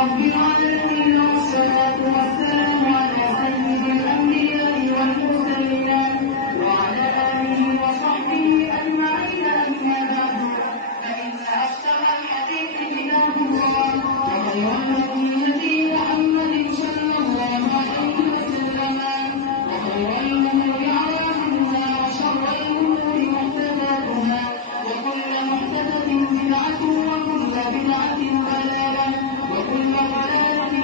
رب العالمين، والصلاة والسلام على سيد الأنبياء والمرسلين وعلى آله وصحبه أجمعين. أما بعد، فإن أصدق الحديث كتاب الله، وخير الهدي هدي محمد صلى الله عليه وسلم، وخير الأمور محدثاتها، وشر الأمور محدثاتها، وكل محدثة بدعة، وكل بدعة ضلالة، وكل ضلالة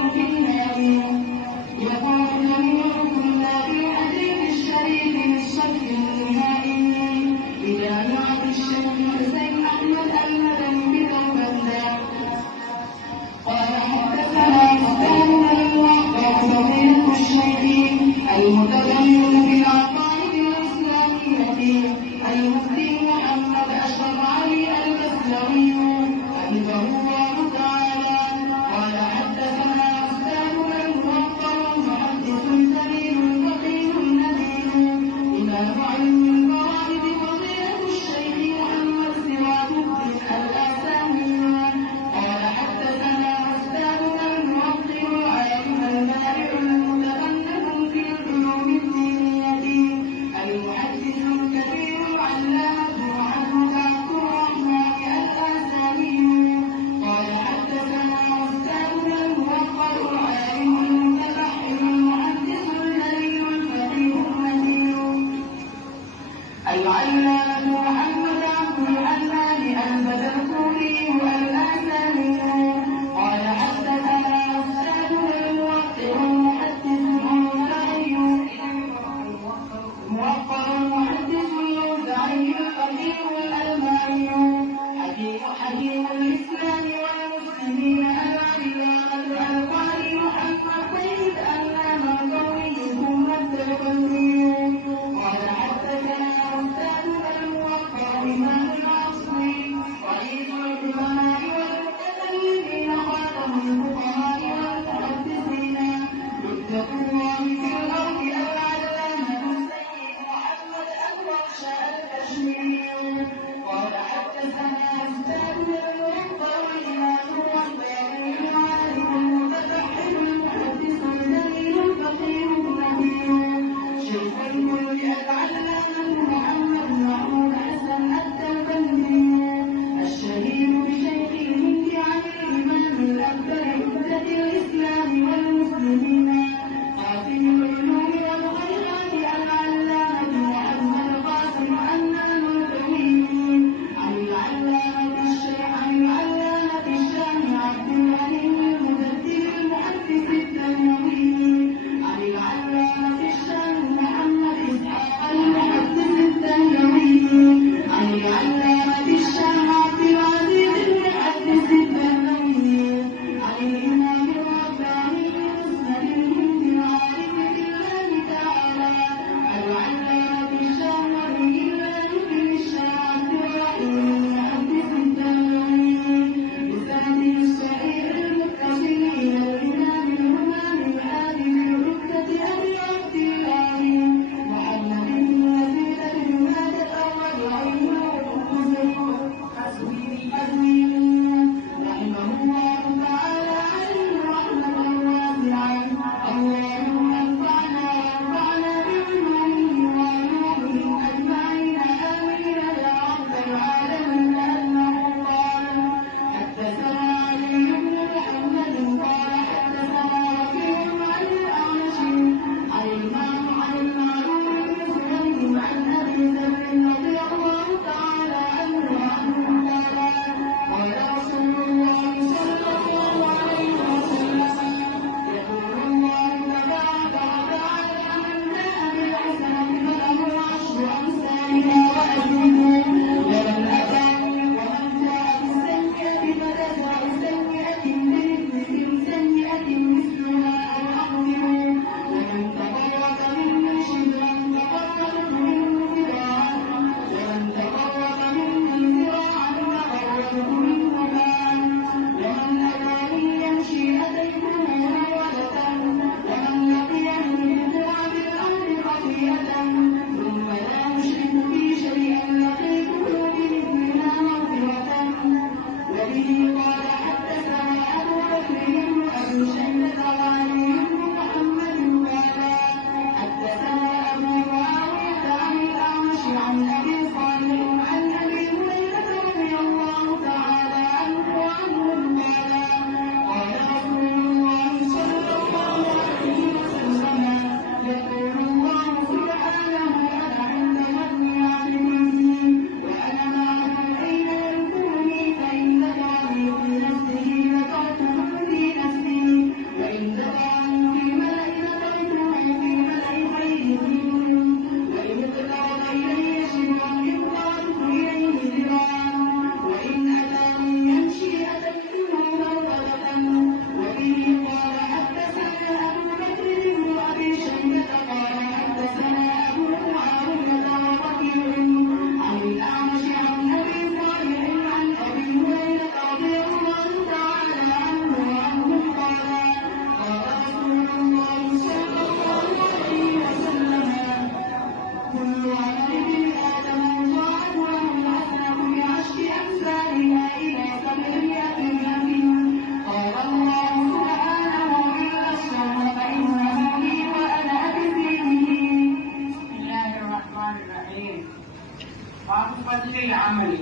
अमली।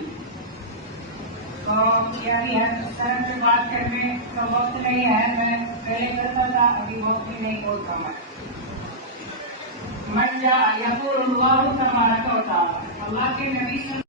तो यानी है इस तरह से बात करने का वक्त नहीं है। मैं पहले करता था, अभी वक्त भी नहीं बोलता मैं। मन जा यक़ूलुल्लाहु तबारक व तआला, अल्लाह के नबी